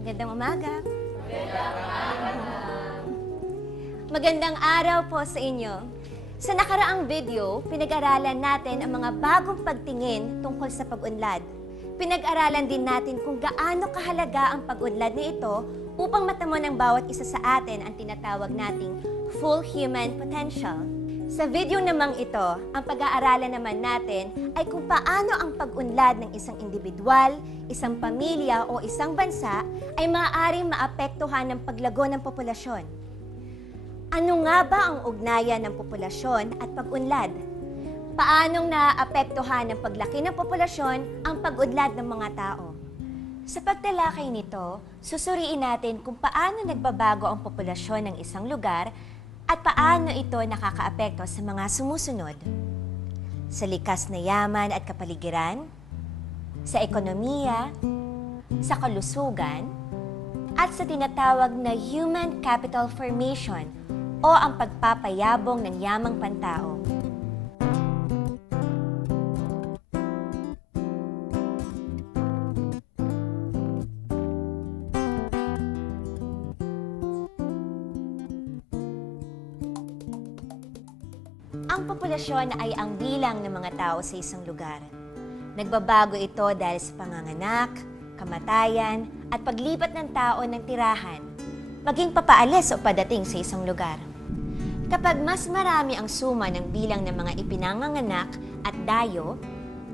Magandang umaga. Magandang araw po sa inyo. Sa nakaraang video, pinag-aralan natin ang mga bagong pagtingin tungkol sa pag-unlad. Pinag-aralan din natin kung gaano kahalaga ang pag-unlad na ito upang matamo ng bawat isa sa atin ang tinatawag nating full human potential. Sa video namang ito, ang pag-aaralan naman natin ay kung paano ang pag-unlad ng isang individual, isang pamilya o isang bansa ay maaaring maapektuhan ng paglago ng populasyon. Ano nga ba ang ugnayan ng populasyon at pag-unlad? Paanong naapektuhan ng paglaki ng populasyon ang pag-unlad ng mga tao? Sa pagtalakay nito, susuriin natin kung paano nagbabago ang populasyon ng isang lugar at paano ito nakakaapekto sa mga sumusunod. Sa likas na yaman at kapaligiran, sa ekonomiya, sa kalusugan, at sa tinatawag na human capital formation o ang pagpapayabong ng yamang pantao. Ang populasyon ay ang bilang ng mga tao sa isang lugar. Nagbabago ito dahil sa panganganak, kamatayan, at paglipat ng tao ng tirahan, maging papaalis o padating sa isang lugar. Kapag mas marami ang suma ng bilang ng mga ipinanganganak at dayo,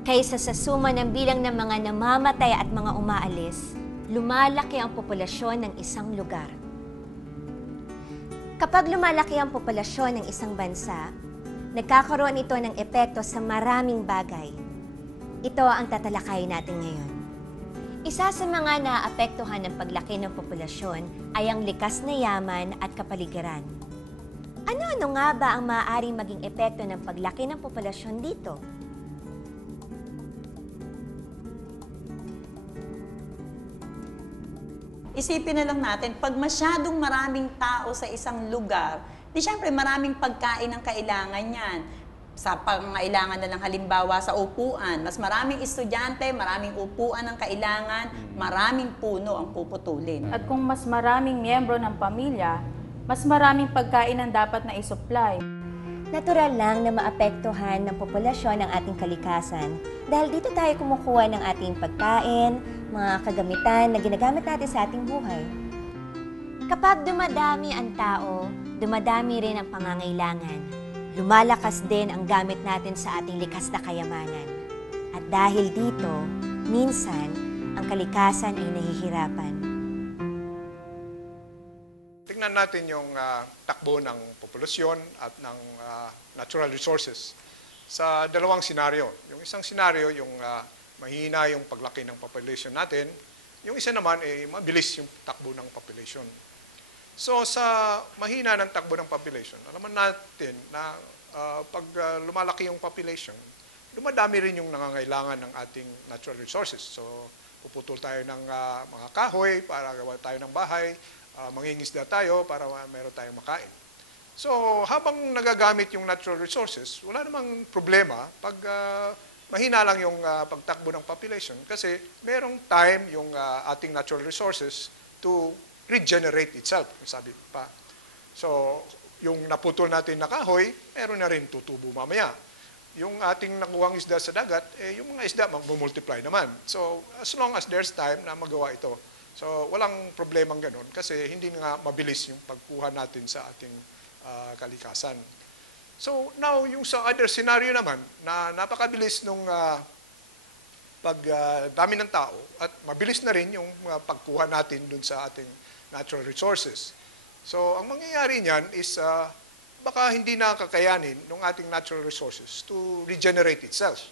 kaysa sa suma ng bilang ng mga namamatay at mga umaalis, lumalaki ang populasyon ng isang lugar. Kapag lumalaki ang populasyon ng isang bansa, nagkakaroon ito ng epekto sa maraming bagay. Ito ang tatalakayin natin ngayon. Isa sa mga naapektuhan ng paglaki ng populasyon ay ang likas na yaman at kapaligiran. Ano-ano nga ba ang maaaring maging epekto ng paglaki ng populasyon dito? Isipin na lang natin, pag masyadong maraming tao sa isang lugar, di syempre maraming pagkain ang kailangan yan. Sa pangailangan na lang halimbawa sa upuan, mas maraming estudyante, maraming upuan ang kailangan, maraming puno ang puputulin. At kung mas maraming miyembro ng pamilya, mas maraming pagkain ang dapat na isupply. Natural lang na maapektuhan ng populasyon ang ating kalikasan dahil dito tayo kumukuha ng ating pagkain, mga kagamitan na ginagamit natin sa ating buhay. Kapag dumadami ang tao, dumadami rin ang pangangailangan. Lumalakas din ang gamit natin sa ating likas na kayamanan. At dahil dito, minsan, ang kalikasan ay nahihirapan. Tingnan natin yung takbo ng populasyon at ng natural resources sa dalawang senaryo. Yung isang senaryo, yung mahina yung paglaki ng population natin. Yung isa naman, mabilis yung takbo ng population. So sa mahina ng takbo ng population, alaman natin na pag lumalaki yung population, dumadami rin yung nangangailangan ng ating natural resources. So puputol tayo ng mga kahoy para gawa tayo ng bahay, mangingisda tayo para meron tayong makain. So habang nagagamit yung natural resources, wala namang problema pag mahina lang yung pagtakbo ng population kasi merong time yung ating natural resources to regenerate itself, sabi pa. So, yung naputol natin na kahoy, meron na rin tutubo mamaya. Yung ating nakuhang isda sa dagat, yung mga isda mag-multiply naman. So, as long as there's time na magawa ito. So, walang problemang ganun kasi hindi nga mabilis yung pagkuha natin sa ating kalikasan. So, now, yung sa other scenario naman, na napakabilis nung pagdami ng tao at mabilis na rin yung pagkuha natin dun sa ating natural resources. So, ang mangyayari niyan is baka hindi na kakayanin ng ating natural resources to regenerate itself.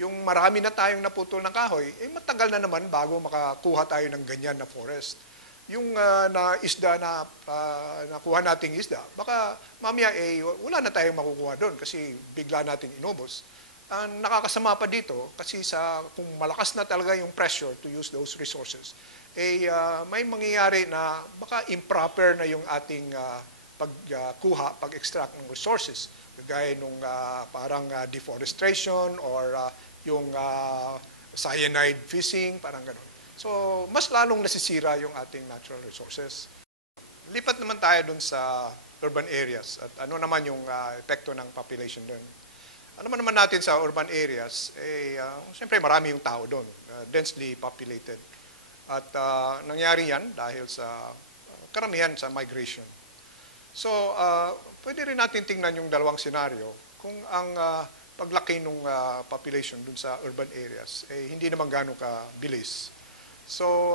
Yung marami na tayong naputol ng kahoy, matagal na naman bago makakuha tayo ng ganyan na forest. Yung na isda na nakuha nating isda, baka mamaya wala na tayong makukuha doon kasi bigla nating inubos. Ang nakakasama pa dito, kasi kung malakas na talaga yung pressure to use those resources, may mangyayari na baka improper na yung ating pagkuha, pag-extract ng resources. Kagaya nung parang deforestation or yung cyanide fishing, parang ganun. So, mas lalong nasisira yung ating natural resources. Lipat naman tayo dun sa urban areas at ano naman yung epekto ng population dun. Alam naman natin sa urban areas, siyempre marami yung tao doon, densely populated. At nangyari yan dahil sa karamihan sa migration. So, pwede rin natin tingnan yung dalawang senaryo kung ang paglaki ng population dun sa urban areas hindi naman gano'ng kabilis. So,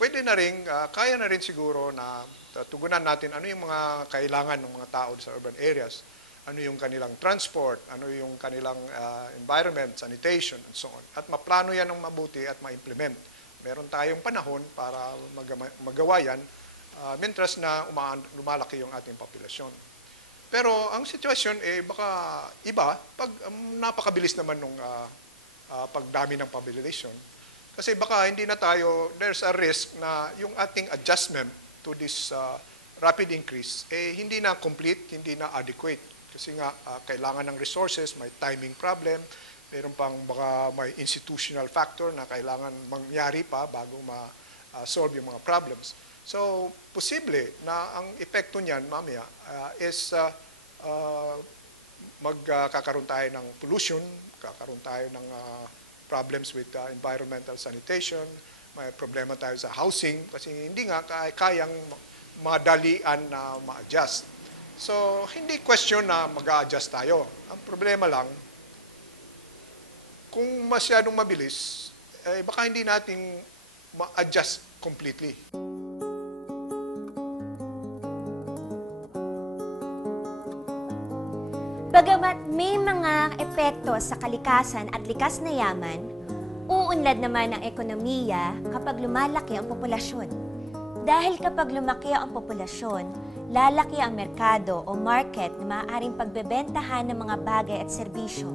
pwede na rin, kaya na rin siguro na tugunan natin ano yung mga kailangan ng mga tao sa urban areas, ano yung kanilang transport, ano yung kanilang environment, sanitation, and so on. At maplano yan ng mabuti at ma-implement. Meron tayong panahon para magawa yan mientras na lumalaki yung ating populasyon. Pero ang sitwasyon baka iba pag napakabilis naman ng pagdami ng population. Kasi baka hindi na tayo, there's a risk na yung ating adjustment to this rapid increase, hindi na complete, hindi na adequate. Kasi nga, kailangan ng resources, may timing problem, meron pang baka may institutional factor na kailangan mangyari pa bago ma-solve yung mga problems. So, posible na ang epekto niyan mamaya is magkakaroon tayo ng pollution, kakaroon tayo ng problems with environmental sanitation, may problema tayo sa housing kasi hindi nga kayang madalian na ma-adjust. So, hindi question na mag-a-adjust tayo. Ang problema lang, kung masyadong mabilis, baka hindi natin ma-adjust completely. Bagamat may mga epekto sa kalikasan at likas na yaman, uunlad naman ang ekonomiya kapag lumalaki ang populasyon. Dahil kapag lumaki ang populasyon, lalaki ang merkado o market na maaaring pagbebentahan ng mga bagay at serbisyo.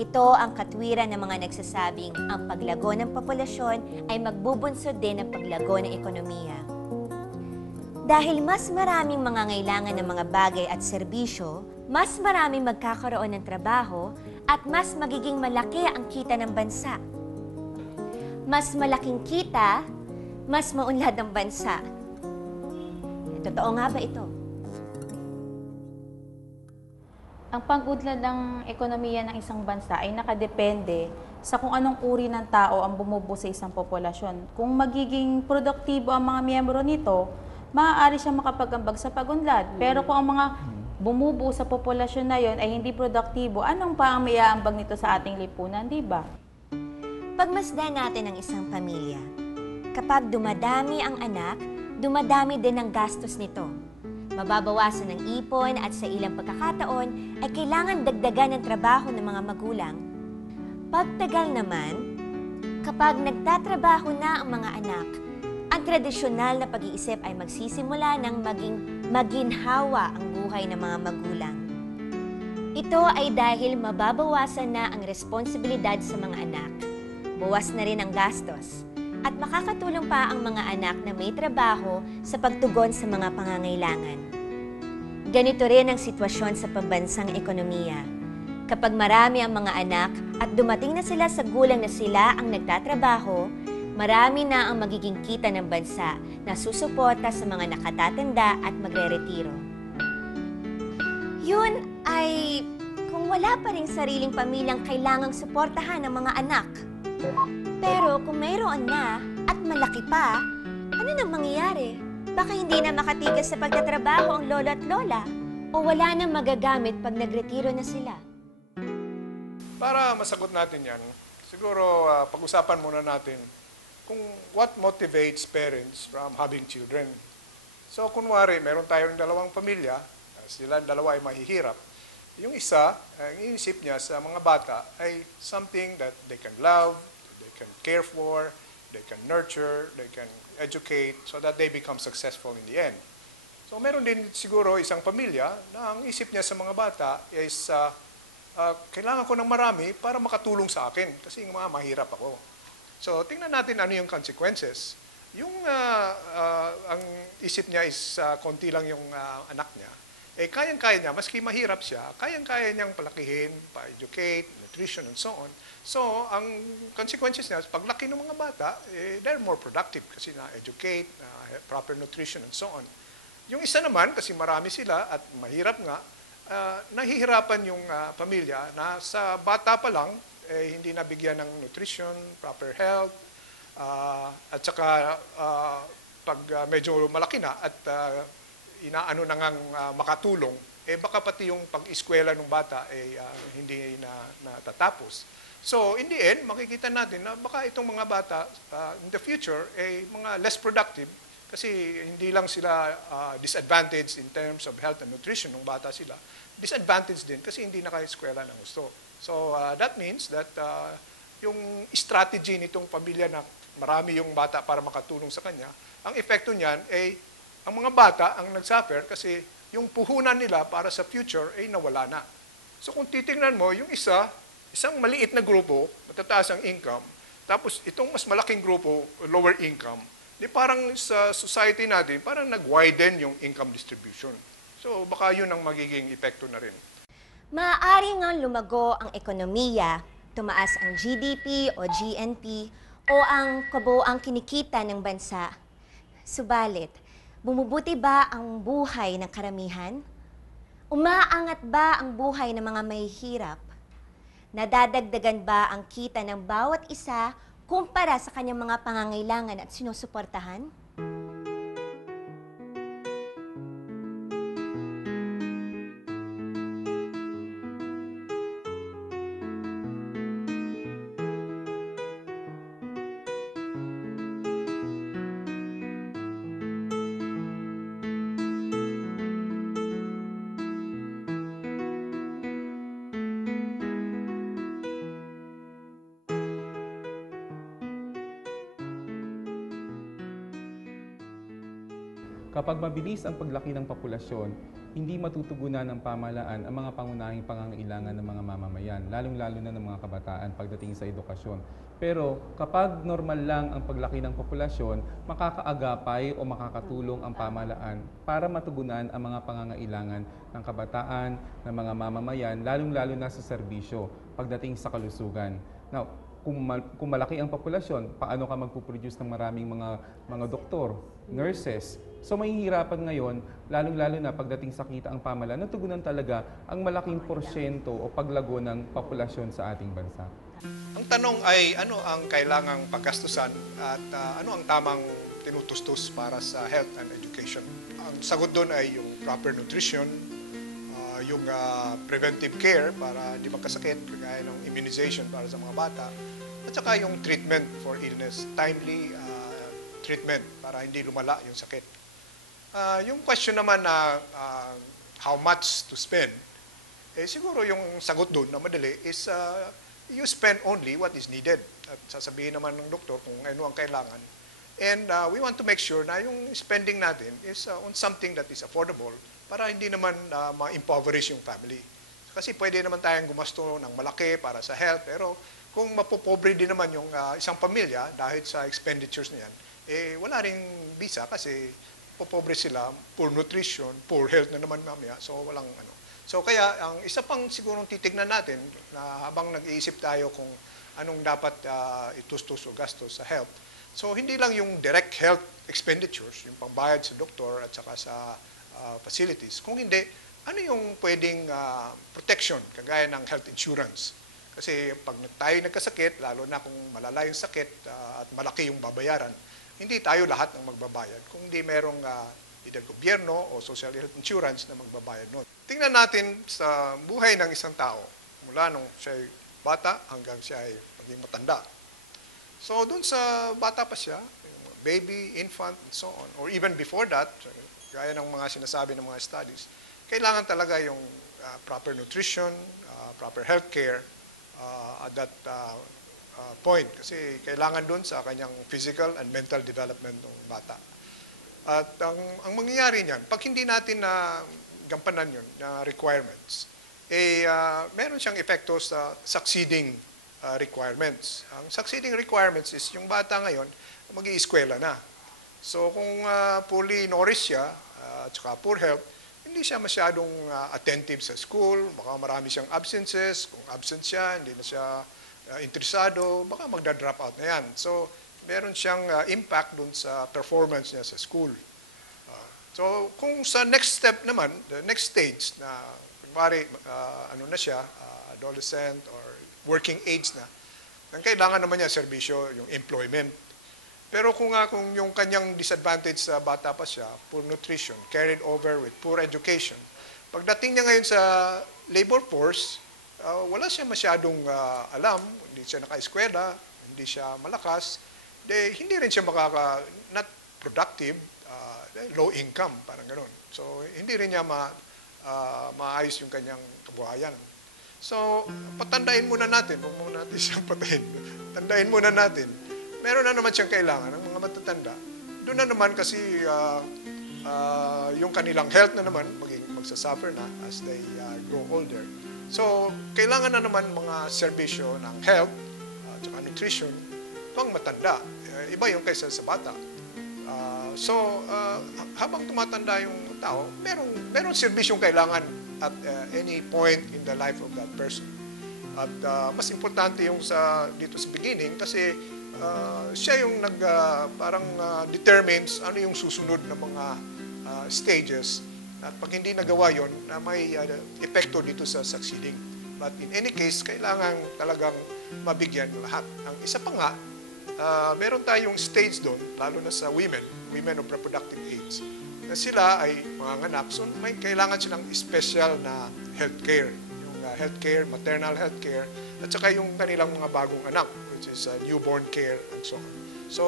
Ito ang katwiran ng mga nagsasabing ang paglago ng populasyon ay magbubunsod din ng paglago ng ekonomiya. Dahil mas maraming mangangailangan ng mga bagay at serbisyo, mas maraming magkakaroon ng trabaho at mas magiging malaki ang kita ng bansa. Mas malaking kita, mas maunlad ang bansa. Totoo nga ba ito? Ang pag-udlad ng ekonomiya ng isang bansa ay nakadepende sa kung anong uri ng tao ang bumubuo sa isang populasyon. Kung magiging produktibo ang mga miyembro nito, maaari siyang makapag-ambag sa pag-unlad. Pero kung ang mga bumubuo sa populasyon na yon ay hindi produktibo, anong pa ang maiaambag nito sa ating lipunan, di ba? Pagmasdan natin ang isang pamilya. Kapag dumadami ang anak, dumadami din ang gastos nito. Mababawasan ng ipon at sa ilang pagkakataon ay kailangan dagdagan ng trabaho ng mga magulang. Pagtagal naman, kapag nagtatrabaho na ang mga anak, ang tradisyonal na pag-iisip ay magsisimula ng maging maginhawa ang buhay ng mga magulang. Ito ay dahil mababawasan na ang responsibilidad sa mga anak. Bawas na rin ang gastos. At makakatulong pa ang mga anak na may trabaho sa pagtugon sa mga pangangailangan. Ganito rin ang sitwasyon sa pambansang ekonomiya. Kapag marami ang mga anak at dumating na sila sa gulang na sila ang nagtatrabaho, marami na ang magiging kita ng bansa na susuporta sa mga nakatatanda at magre-retiro. Yun ay kung wala pa ring sariling pamilyang kailangang suportahan ng mga anak. Pero kung mayroon na at malaki pa, ano nang mangyayari? Baka hindi na makatigas sa pagtatrabaho ang lolo at lola o wala nang magagamit pag nagretiro na sila. Para masagot natin yan, siguro pag-usapan muna natin kung what motivates parents from having children. So kunwari, meron tayong dalawang pamilya, sila dalawa ay mahihirap. Yung isa, ang inisip niya sa mga bata ay something that they can love, they can care for, they can nurture, they can educate so that they become successful in the end. So meron din siguro isang pamilya na ang isip niya sa mga bata is kailangan ko ng marami para makatulong sa akin kasi mahirap ako. So, tingnan natin ano yung consequences. Yung ang isip niya is konti lang yung anak niya, kayang-kaya niya, maski mahirap siya, kayang-kaya niyang palakihin, pa-educate, nutrition, and so on. So, ang consequences niya, paglaki ng mga bata, they're more productive kasi na-educate, proper nutrition, and so on. Yung isa naman, kasi marami sila at mahirap nga, nahihirapan yung pamilya na sa bata pa lang, hindi nabigyan ng nutrition, proper health, at saka pag medyo malaki na at inaano na ngang makatulong, baka pati yung pag-eskwela ng bata hindi na natatapos. So in the end, makikita natin na baka itong mga bata in the future mga less productive kasi hindi lang sila disadvantaged in terms of health and nutrition ng bata sila. Disadvantaged din kasi hindi naka-eskwela ng gusto. So that means that yung strategy nitong pamilya na marami yung bata para makatulong sa kanya, ang epekto niyan ang mga bata ang nagsuffer kasi yung puhunan nila para sa future nawala na. So kung titingnan mo, yung isang maliit na grupo, matataas ang income, tapos itong mas malaking grupo, lower income, di parang sa society natin, parang nag-widen yung income distribution. So baka yun ang magiging epekto na rin. Maaari nga lumago ang ekonomiya, tumaas ang GDP o GNP o ang kabuoang kinikita ng bansa. Subalit, bumubuti ba ang buhay ng karamihan? Umaangat ba ang buhay ng mga mahihirap? Nadadagdagan ba ang kita ng bawat isa kumpara sa kanyang mga pangangailangan at sinusuportahan? Kapag mabilis ang paglaki ng populasyon, hindi matutugunan ng pamahalaan ang mga pangunahing pangangailangan ng mga mamamayan, lalong-lalo na ng mga kabataan pagdating sa edukasyon. Pero kapag normal lang ang paglaki ng populasyon, makakaagapay o makakatulong ang pamahalaan para matugunan ang mga pangangailangan ng kabataan, ng mga mamamayan, lalong-lalo na sa serbisyo pagdating sa kalusugan. Now, kung malaki ang populasyon, paano ka magpuproduce ng maraming mga doktor, nurses? So mahihirapan ngayon, lalong-lalo na pagdating sa kita ang pamahalaan, natugunan talaga ang malaking porsyento o paglago ng populasyon sa ating bansa. Ang tanong ay ano ang kailangang paggastusan at ano ang tamang tinutustos para sa health and education. Ang sagot doon ay yung proper nutrition, yung preventive care para di magkasakit, kagaya ng immunization para sa mga bata, at saka yung treatment for illness, timely treatment para hindi lumala yung sakit. Yung question naman na how much to spend, siguro yung sagot doon na madali is you spend only what is needed. At sasabihin naman ng doktor kung ano ang kailangan. And we want to make sure na yung spending natin is on something that is affordable para hindi naman ma-impoverish yung family. Kasi pwede naman tayong gumasto ng malaki para sa health, pero kung mapopobre din naman yung isang pamilya dahil sa expenditures niyan, wala ring bisa kasi popobre sila, poor nutrition, poor health na naman mamaya, so walang ano. So kaya ang isa pang sigurong titignan natin na habang nag-iisip tayo kung anong dapat itustos o gastos sa health. So hindi lang yung direct health expenditures, yung pambayad sa doktor at saka sa facilities. Kung hindi, ano yung pwedeng protection kagaya ng health insurance? Kasi pag tayo nagkasakit, lalo na kung malala yung sakit at malaki yung babayaran, hindi tayo lahat ng magbabayad. Kung hindi merong either gobyerno o social health insurance na magbabayad nun. Tingnan natin sa buhay ng isang tao, mula nung siya ay bata hanggang siya ay maging matanda. So dun sa bata pa siya, baby, infant, and so on, or even before that, gaya ng mga sinasabi ng mga studies, kailangan talaga yung proper nutrition, proper health care at that point. Kasi kailangan dun sa kanyang physical and mental development ng bata. At ang mangyayari niyan, pag hindi natin na gampanan yun, na requirements, meron siyang epekto sa succeeding requirements. Ang succeeding requirements is yung bata ngayon, mag-iiskwela na. So kung poorly nourished siya, at saka poor health, hindi siya masyadong attentive sa school, baka marami siyang absences, kung absent siya, hindi na siya interesado, baka magda-drop out na yan. So meron siyang impact dun sa performance niya sa school. So kung sa next step naman, the next stage na kunwari ano na siya, adolescent or working age na, ang kailangan naman niya serbisyo, yung employment. Pero kung yung kanyang disadvantage sa bata pa siya, poor nutrition, carried over with poor education, pagdating niya ngayon sa labor force, wala siya masyadong alam, hindi siya naka-eskwela, hindi siya malakas, hindi rin siya not productive, low income, parang gano'n. So, hindi rin niya maayos yung kanyang kabuhayan. So, patandain muna natin, huwag muna natin siyang patayin. Tandain muna natin. Meron na naman siyang kailangan ng mga matatanda. Doon na naman kasi yung kanilang health na naman magsasuffer na as they grow older. So, kailangan na naman mga serbisyo ng health at nutrition pang matanda. Iba yung kaysa sa bata. So, habang tumatanda yung tao, merong serbisyong kailangan at any point in the life of that person. At mas importante yung dito sa beginning kasi siya yung parang determines ano yung susunod na mga stages. At pag hindi nagawa yon, na may epekto dito sa succeeding. But in any case, kailangan talagang mabigyan lahat. Ang isa pa nga, meron tayong stage doon, lalo na sa women of reproductive age, na sila ay mga anak, so may kailangan silang special na healthcare. Yung healthcare, maternal healthcare, at saka yung kanilang mga bagong anak, which is newborn care and so on. So,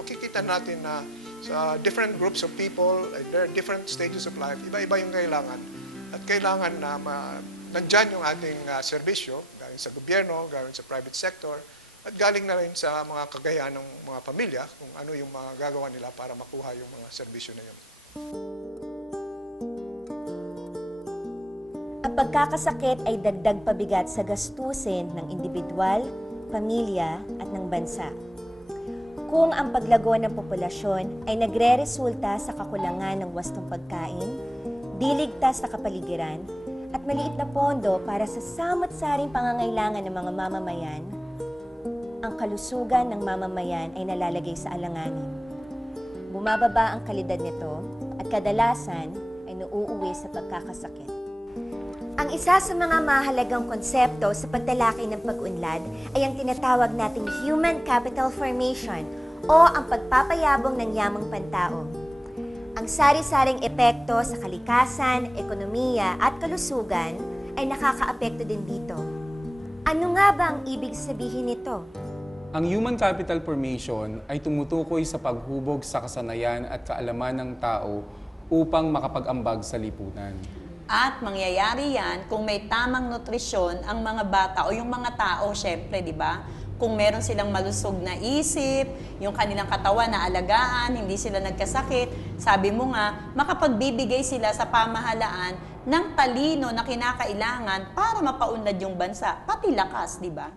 makikita natin na sa different groups of people, there are different stages of life, iba-iba yung kailangan. At kailangan na nandyan yung ating serbisyo, galing sa gobyerno, galing sa private sector, at galing na rin sa mga kagayahan ng mga pamilya kung ano yung mga gagawa nila para makuha yung mga serbisyo na yun. Ang pagkakasakit ay dagdag pabigat sa gastusin ng individual, pamilya at ng bansa. Kung ang paglago ng populasyon ay nagre-resulta sa kakulangan ng wastong pagkain, di ligtas na kapaligiran, at maliit na pondo para sa samot-saring pangangailangan ng mga mamamayan, ang kalusugan ng mamamayan ay nalalagay sa alanganin. Bumababa ang kalidad nito at kadalasan ay nauuwi sa pagkakasakit. Ang isa sa mga mahalagang konsepto sa pagtalakay ng pag-unlad ay ang tinatawag nating human capital formation o ang pagpapayabong ng yamang pantao. Ang sari-saring epekto sa kalikasan, ekonomiya at kalusugan ay nakakaapekto din dito. Ano nga ba ang ibig sabihin nito? Ang human capital formation ay tumutukoy sa paghubog sa kasanayan at kaalaman ng tao upang makapag-ambag sa lipunan. At mangyayari yan kung may tamang nutrisyon ang mga bata o yung mga tao, syempre, di ba? Kung meron silang malusog na isip, yung kanilang katawan na alagaan, hindi sila nagkasakit, sabi mo nga, makapagbibigay sila sa pamahalaan ng talino na kinakailangan para mapaunlad yung bansa, pati lakas, di ba?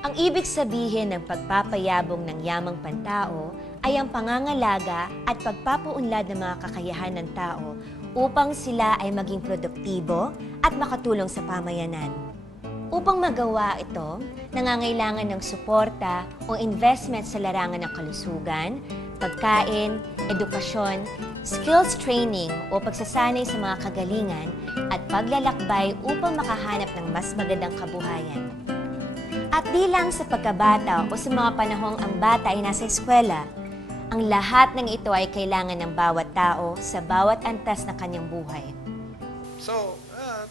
Ang ibig sabihin ng pagpapayabong ng yamang pantao ay ang pangangalaga at pagpapaunlad ng mga kakayahan ng tao upang sila ay maging produktibo at makatulong sa pamayanan. Upang magawa ito, nangangailangan ng suporta o investment sa larangan ng kalusugan, pagkain, edukasyon, skills training o pagsasanay sa mga kagalingan at paglalakbay upang makahanap ng mas magandang kabuhayan. At di lang sa pagkabata o sa mga panahong ang bata ay nasa eskwela, ang lahat ng ito ay kailangan ng bawat tao sa bawat antas ng kanyang buhay. So,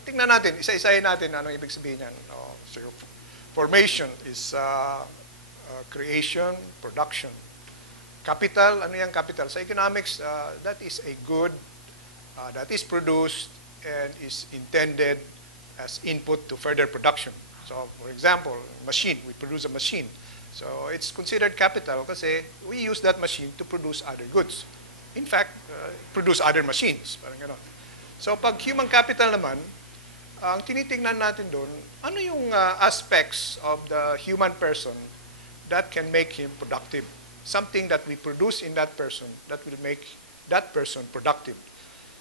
tingnan natin, isa-isahin natin ano ibig sabihin yan. So, formation is creation, production. Capital, ano yung capital? Sa economics, that is a good that is produced and is intended as input to further production. So, for example, machine, we produce a machine. So, it's considered capital kasi we use that machine to produce other goods. In fact, produce other machines. Parang gano'n. So, pag human capital naman, ang tinitingnan natin doon, ano yung aspects of the human person that can make him productive. Something that we produce in that person that will make that person productive.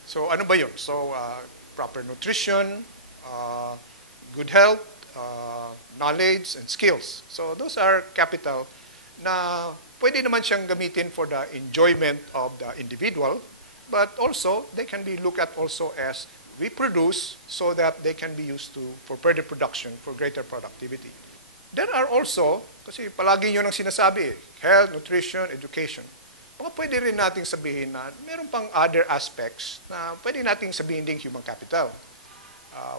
So ano ba yun? So proper nutrition, good health, knowledge, and skills. So those are capital na pwede naman siyang gamitin for the enjoyment of the individual, but also they can be looked at also as we produce so that they can be used for further production, for greater productivity. There are also, kasi palagi yun ang sinasabi, health, nutrition, education. Baka pwede rin nating sabihin na meron pang other aspects na pwede nating sabihin ding human capital.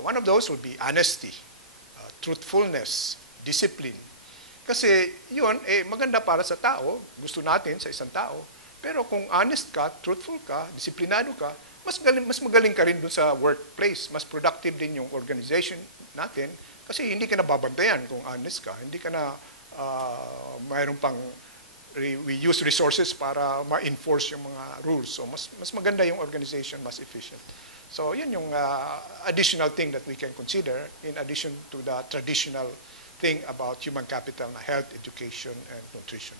One of those would be honesty, truthfulness, discipline. Kasi yun, maganda para sa tao, gusto natin sa isang tao. Pero kung honest ka, truthful ka, disiplinado ka, mas magaling ka rin dun sa workplace. Mas productive din yung organization natin kasi hindi ka na babantayan kung honest ka. Hindi ka na mayroon pang we use resources para ma-enforce yung mga rules. So mas maganda yung organization, mas efficient. So yun yung additional thing that we can consider in addition to the traditional thing about human capital na health, education, and nutrition.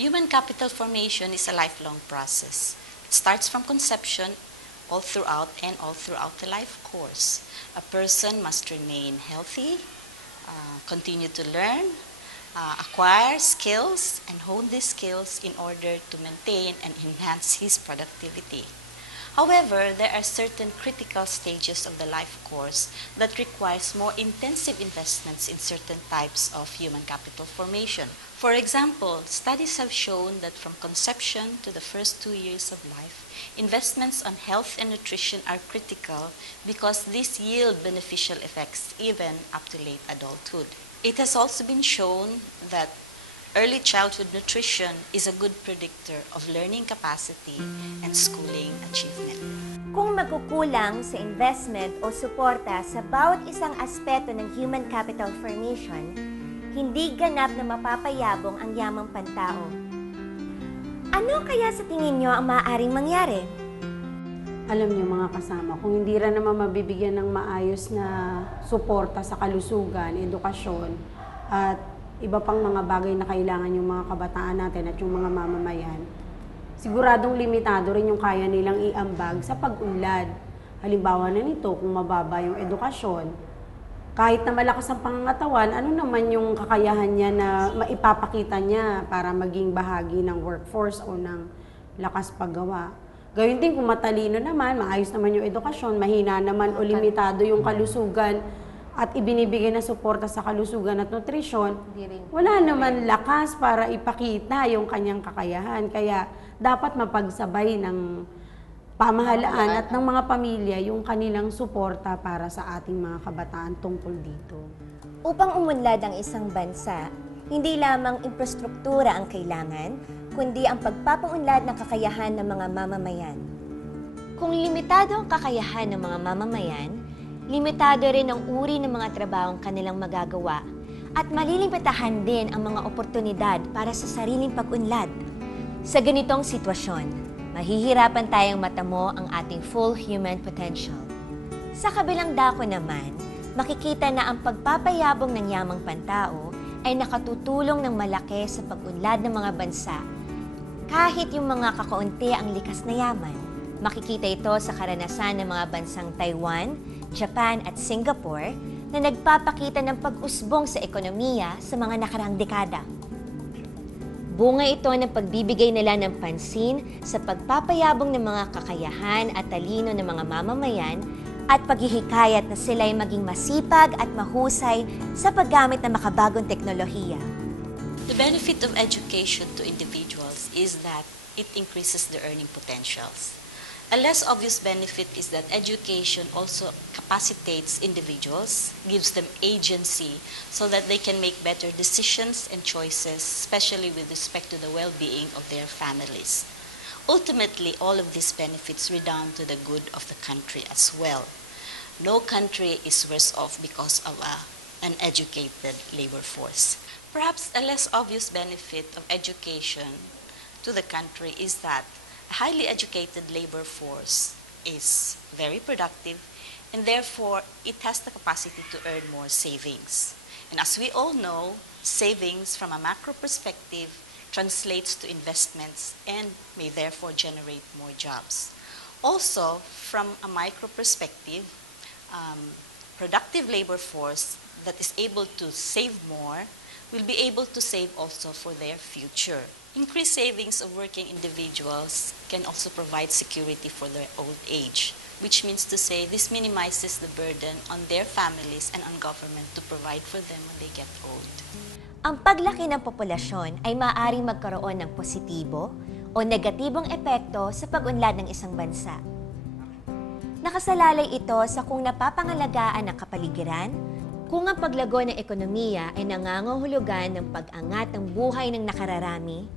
Human capital formation is a lifelong process. It starts from conception all throughout the life course. A person must remain healthy, continue to learn, acquire skills, and hone these skills in order to maintain and enhance his productivity. However, there are certain critical stages of the life course that requires more intensive investments in certain types of human capital formation. For example, studies have shown that from conception to the first 2 years of life, investments on health and nutrition are critical because these yield beneficial effects even up to late adulthood. It has also been shown that early childhood nutrition is a good predictor of learning capacity and schooling achievement. Kung magkukulang sa investment o suporta sa bawat isang aspeto ng human capital formation, hindi ganap na mapapayabong ang yamang pantao. Ano kaya sa tingin nyo ang maaaring mangyari? Alam niyo mga kasama, kung hindi rin naman mabibigyan ng maayos na suporta sa kalusugan, edukasyon, at iba pang mga bagay na kailangan yung mga kabataan natin at yung mga mamamayan, siguradong limitado rin yung kaya nilang iambag sa pag-unlad. Halimbawa na nito, kung mababa yung edukasyon, kahit na malakas ang pangangatawan, ano naman yung kakayahan niya na maipapakita niya para maging bahagi ng workforce o ng lakas paggawa. Gayun din kung matalino naman, maayos naman yung edukasyon, mahina naman o limitado yung kalusugan at ibinibigay na suporta sa kalusugan at nutrisyon, wala naman lakas para ipakita yung kanyang kakayahan. Kaya dapat mapagsabay ng pamahalaan at ng mga pamilya yung kanilang suporta para sa ating mga kabataan tungkol dito. Upang umunlad ang isang bansa, hindi lamang infrastruktura ang kailangan, kundi ang pagpapaunlad ng kakayahan ng mga mamamayan. Kung limitado ang kakayahan ng mga mamamayan, limitado rin ang uri ng mga trabahong kanilang magagawa at malilimitahan din ang mga oportunidad para sa sariling pag-unlad. Sa ganitong sitwasyon, mahihirapan tayong matamo ang ating full human potential. Sa kabilang dako naman, makikita na ang pagpapayabong ng yamang pantao ay nakatutulong ng malaki sa pag-unlad ng mga bansa. Kahit yung mga kakaunti ang likas na yaman, makikita ito sa karanasan ng mga bansang Taiwan, Japan at Singapore na nagpapakita ng pag-usbong sa ekonomiya sa mga nakaraang dekada. Bunga ito ng pagbibigay nila ng pansin sa pagpapayabong ng mga kakayahan at talino ng mga mamamayan at paghihikayat na sila'y maging masipag at mahusay sa paggamit ng makabagong teknolohiya. The benefit of education to individuals is that it increases their earning potentials. A less obvious benefit is that education also capacitates individuals, gives them agency so that they can make better decisions and choices, especially with respect to the well-being of their families. Ultimately, all of these benefits redound to the good of the country as well. No country is worse off because of an educated labor force. Perhaps a less obvious benefit of education to the country is that a highly educated labor force is very productive, and therefore it has the capacity to earn more savings. And as we all know, savings from a macro perspective translates to investments and may therefore generate more jobs. Also, from a micro perspective, productive labor force that is able to save more will be able to save also for their future. Increased savings of working individuals can also provide security for their old age, which means to say this minimizes the burden on their families and on government to provide for them when they get old. Ang paglaki ng populasyon ay maaaring magkaroon ng positibo o negatibong epekto sa pag-unlad ng isang bansa. Nakasalalay ito sa kung napapangalagaan ang kapaligiran, kung ang paglago ng ekonomiya ay nangangahulugan ng pag-angat ng buhay ng nakararami,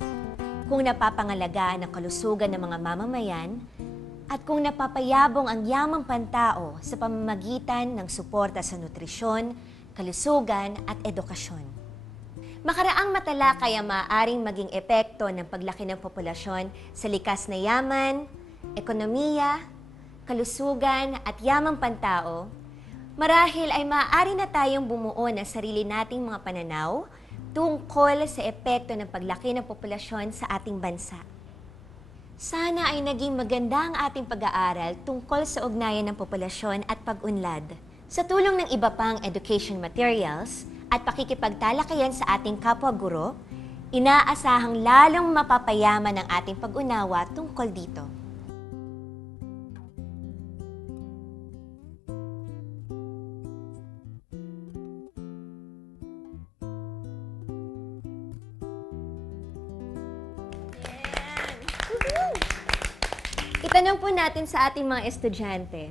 kung napapangalagaan ang kalusugan ng mga mamamayan, at kung napapayabong ang yamang pantao sa pamamagitan ng suporta sa nutrisyon, kalusugan at edukasyon. Makaraang matalakay ang maaaring maging epekto ng paglaki ng populasyon sa likas na yaman, ekonomiya, kalusugan at yamang pantao. Marahil ay maaari na tayong bumuo ng sarili nating mga pananaw tungkol sa epekto ng paglaki ng populasyon sa ating bansa. Sana ay naging maganda ang ating pag-aaral tungkol sa ugnayan ng populasyon at pag-unlad. Sa tulong ng iba pang education materials at pakikipagtalakayan sa ating kapwa-guro, inaasahang lalong mapapayaman ang ating pag-unawa tungkol dito. Itanong po natin sa ating mga estudyante,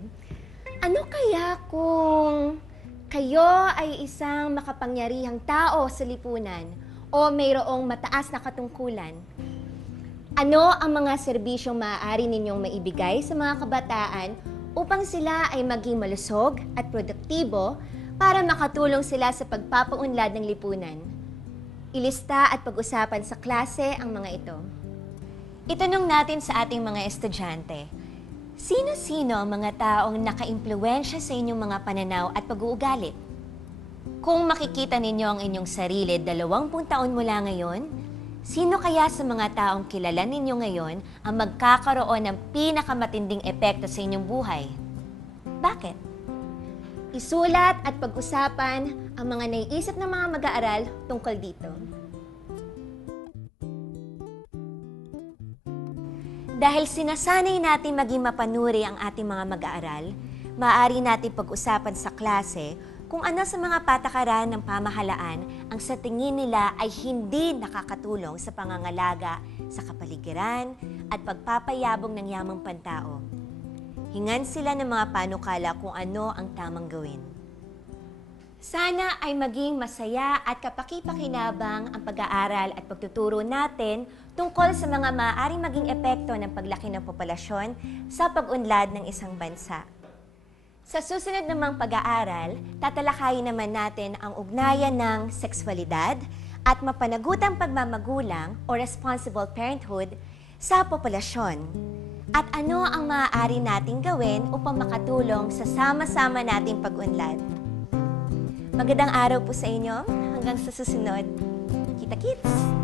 ano kaya kung kayo ay isang makapangyarihang tao sa lipunan o mayroong mataas na katungkulan? Ano ang mga serbisyong maaari ninyong maibigay sa mga kabataan upang sila ay maging malusog at produktibo para makatulong sila sa pagpapaunlad ng lipunan? Ilista at pag-usapan sa klase ang mga ito. Itanong natin sa ating mga estudyante, sino-sino ang mga taong nakaimpluwensya sa inyong mga pananaw at pag-uugali? Kung makikita ninyo ang inyong sarili 20 taon mula ngayon, sino kaya sa mga taong kilala ninyo ngayon ang magkakaroon ng pinakamatinding epekto sa inyong buhay? Bakit? Isulat at pag-usapan ang mga naiisip ng mga mag-aaral tungkol dito. Dahil sinasanay natin maging mapanuri ang ating mga mag-aaral, maaari natin pag-usapan sa klase kung ano sa mga patakaran ng pamahalaan ang sa tingin nila ay hindi nakakatulong sa pangangalaga sa kapaligiran at pagpapayabong ng yamang pantao. Hingan sila ng mga panukala kung ano ang tamang gawin. Sana ay maging masaya at kapaki-pakinabang ang pag-aaral at pagtuturo natin tungkol sa mga maaaring maging epekto ng paglaki ng populasyon sa pag-unlad ng isang bansa. Sa susunod namang pag-aaral, tatalakayin naman natin ang ugnayan ng sexualidad at mapanagutang pagmamagulang o responsible parenthood sa populasyon. At ano ang maaari nating gawin upang makatulong sa sama-sama nating pag-unlad. Magandang araw po sa inyo. Hanggang sa susunod. Kita-kits!